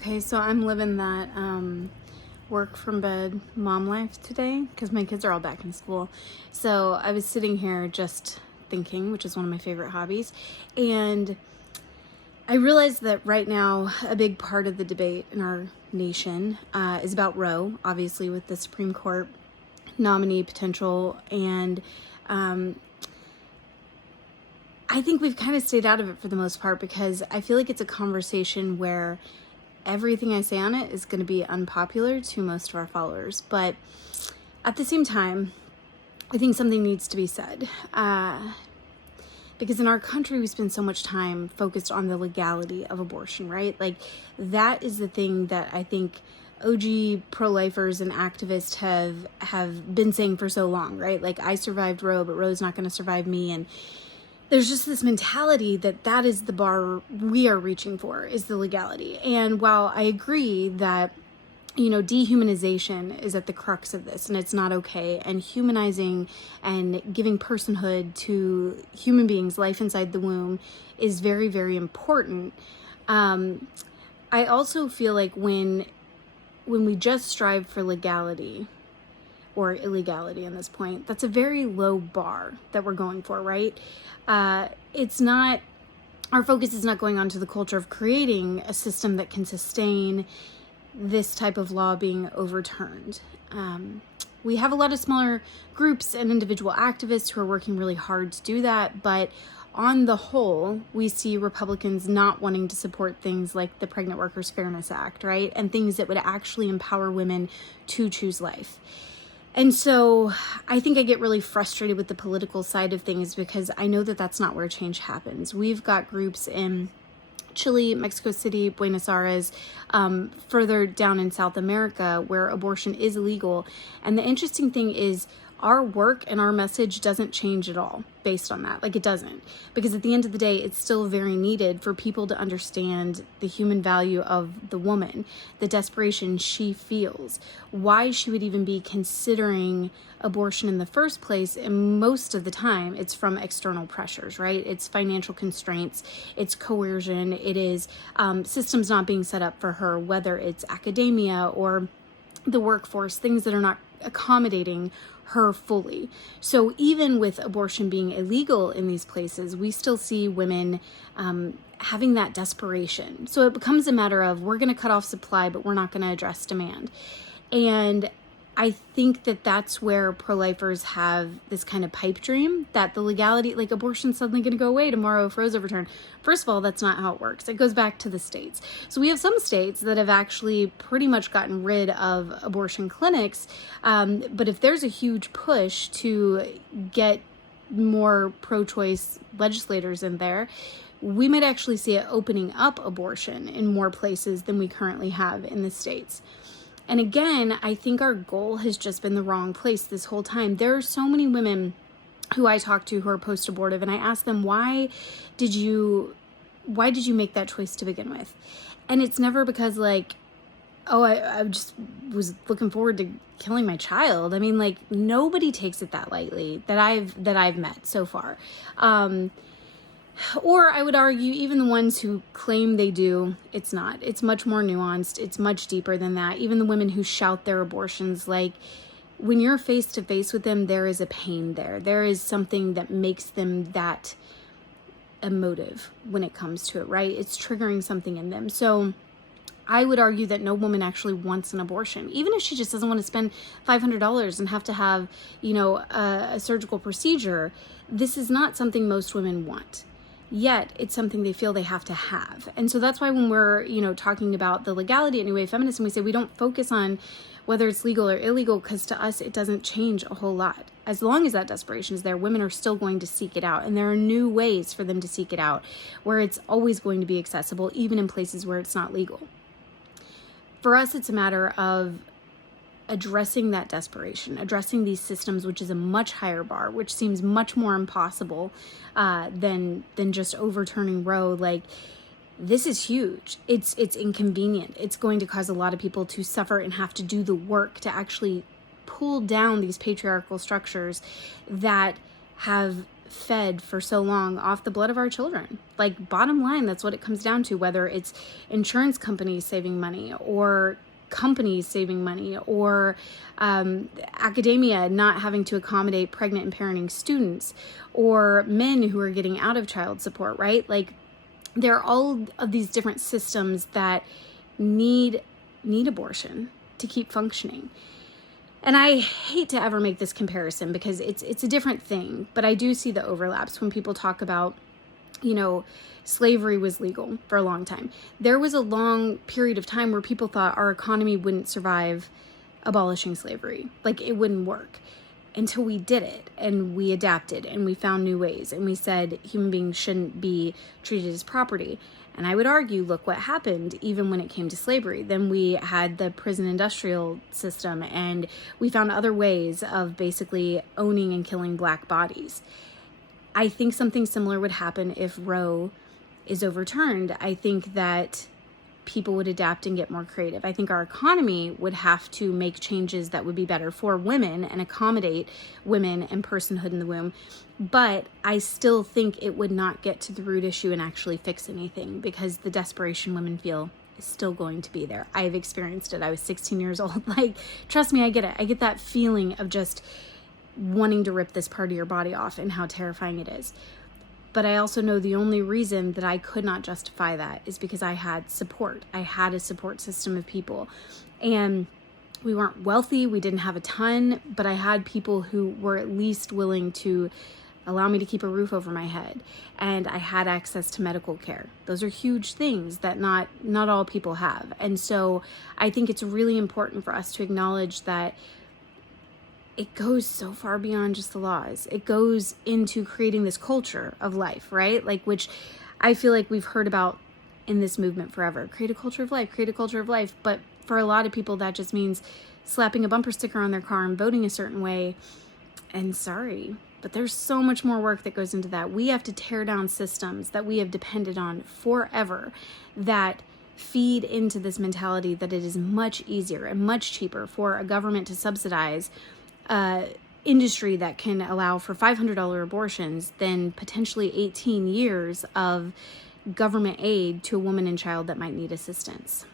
Okay, so I'm living that work from bed mom life today because my kids are all back in school. So I was sitting here just thinking, which is one of my favorite hobbies, and I realized that right now a big part of the debate in our nation is about Roe, obviously with the Supreme Court nominee potential, and I think we've kind of stayed out of it for the most part because I feel like it's a conversation where everything I say on it is going to be unpopular to most of our followers. But at the same time, I think something needs to be said. Because in our country, we spend so much time focused on the legality of abortion, right? Like, that is the thing that I think OG pro-lifers and activists have been saying for so long, right? Like, I survived Roe, but Roe's not going to survive me. And there's just this mentality that is the bar we are reaching for, is the legality. And while I agree that, dehumanization is at the crux of this and it's not okay, and humanizing and giving personhood to human beings, life inside the womb, is very, very important. I also feel like when we just strive for legality or illegality in this point, that's a very low bar that we're going for, right? It's not, our focus is not going on to the culture of creating a system that can sustain this type of law being overturned. We have a lot of smaller groups and individual activists who are working really hard to do that, but on the whole, we see Republicans not wanting to support things like the Pregnant Workers Fairness Act, right? And things that would actually empower women to choose life. And so I think I get really frustrated with the political side of things because I know that that's not where change happens. We've got groups in Chile, Mexico City, Buenos Aires, further down in South America where abortion is illegal. And the interesting thing is our work and our message doesn't change at all based on that. Like, it doesn't. Because at the end of the day, it's still very needed for people to understand the human value of the woman, the desperation she feels, why she would even be considering abortion in the first place. And most of the time, it's from external pressures, right? It's financial constraints, it's coercion, it is systems not being set up for her, whether it's academia or the workforce, things that are not accommodating her fully. So even with abortion being illegal in these places, we still see women having that desperation. So it becomes a matter of, we're going to cut off supply, but we're not going to address demand. And I think that that's where pro-lifers have this kind of pipe dream that the legality, like abortion's suddenly going to go away tomorrow if Roe's overturned. First of all, that's not how it works. It goes back to the states. So we have some states that have actually pretty much gotten rid of abortion clinics. But if there's a huge push to get more pro-choice legislators in there, we might actually see it opening up abortion in more places than we currently have in the states. And again, I think our goal has just been the wrong place this whole time. There are so many women who I talk to who are post-abortive, and I ask them, why did you make that choice to begin with? And it's never because like, oh, I just was looking forward to killing my child. I mean, like, nobody takes it that lightly that I've met so far. Or I would argue even the ones who claim they do, it's not. It's much more nuanced. It's much deeper than that. Even the women who shout their abortions, like, when you're face to face with them, there is a pain there. There is something that makes them that emotive when it comes to it, right? It's triggering something in them. So I would argue that no woman actually wants an abortion, even if she just doesn't want to spend $500 and have to have, a surgical procedure. This is not something most women want. Yet it's something they feel they have to have. And so that's why when we're, talking about the legality at New Wave Feminism, we say we don't focus on whether it's legal or illegal, because to us, it doesn't change a whole lot. As long as that desperation is there, women are still going to seek it out. And there are new ways for them to seek it out where it's always going to be accessible, even in places where it's not legal. For us, it's a matter of addressing that desperation, addressing these systems, which is a much higher bar, which seems much more impossible than just overturning Roe. Like, this is huge. It's inconvenient. It's going to cause a lot of people to suffer and have to do the work to actually pull down these patriarchal structures that have fed for so long off the blood of our children. Like, bottom line, that's what it comes down to, whether it's insurance companies saving money or companies saving money, or academia not having to accommodate pregnant and parenting students, or men who are getting out of child support, right? Like, there are all of these different systems that need abortion to keep functioning. And I hate to ever make this comparison because it's a different thing, but I do see the overlaps when people talk about, slavery was legal for a long time. There was a long period of time where people thought our economy wouldn't survive abolishing slavery. Like, it wouldn't work until we did it, and we adapted, and we found new ways, and we said human beings shouldn't be treated as property. And I would argue, look what happened even when it came to slavery. Then we had the prison industrial system, and we found other ways of basically owning and killing Black bodies. I think something similar would happen if Roe is overturned. I think that people would adapt and get more creative. I think our economy would have to make changes that would be better for women and accommodate women and personhood in the womb. But I still think it would not get to the root issue and actually fix anything, because the desperation women feel is still going to be there. I've experienced it. I was 16 years old. Like, trust me, I get it. I get that feeling of just wanting to rip this part of your body off and how terrifying it is. But I also know the only reason that I could not justify that is because I had support. I had a support system of people. And we weren't wealthy. We didn't have a ton, but I had people who were at least willing to allow me to keep a roof over my head. And I had access to medical care. Those are huge things that not all people have. And so I think it's really important for us to acknowledge that it goes so far beyond just the laws. It goes into creating this culture of life, right? Like, which I feel like we've heard about in this movement forever. Create a culture of life, create a culture of life. But for a lot of people, that just means slapping a bumper sticker on their car and voting a certain way. And sorry, but there's so much more work that goes into that. We have to tear down systems that we have depended on forever that feed into this mentality that it is much easier and much cheaper for a government to subsidize industry that can allow for $500 abortions than potentially 18 years of government aid to a woman and child that might need assistance.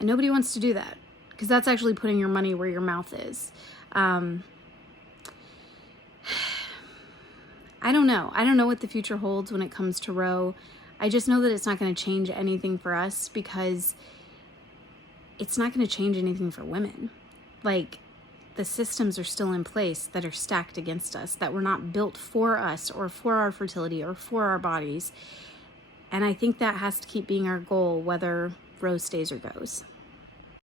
And nobody wants to do that, because that's actually putting your money where your mouth is. I don't know. I don't know what the future holds when it comes to Roe. I just know that it's not going to change anything for us, because it's not going to change anything for women. Like, the systems are still in place that are stacked against us, that were not built for us or for our fertility or for our bodies. And I think that has to keep being our goal, whether Roe stays or goes.